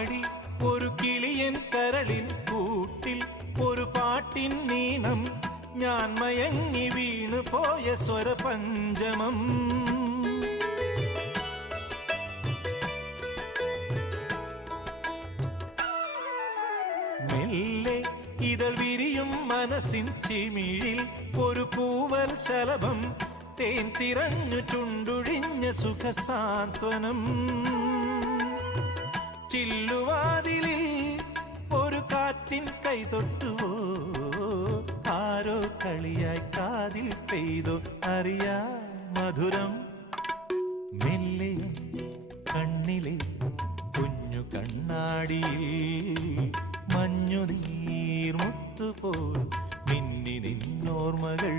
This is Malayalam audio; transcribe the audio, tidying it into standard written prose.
പാടി ഒരു കിളിയൻ കരളിൻ കൂട്ടിൽ ഒരു പാട്ടിൻ നീണം ഞാൻ മയങ്ങി വീണു പോയ സ്വരപഞ്ചമം. മെല്ലെ ഇതൾ വിരിയും മനസ്സിൻ ചിമിഴിൽ ഒരു പൂവൽ ശലഭം തേൻ തിരഞ്ഞു ചുണ്ടൊഴിഞ്ഞ സുഖസാന്ത്വനം. ചില്ലുവാതിലിൽ ഒരു കാറ്റിൻ കൈതൊട്ടുവോ, ആരോ കളിയായി കാതിൽ പെയ്തോ അറിയാ മധുരം. മെല്ലെ കണ്ണിലെ കുഞ്ഞു കണ്ണാടിയിൽ മഞ്ഞുനീർമുത്തുപോൽ മിന്നി നിന്നോർമകൾ.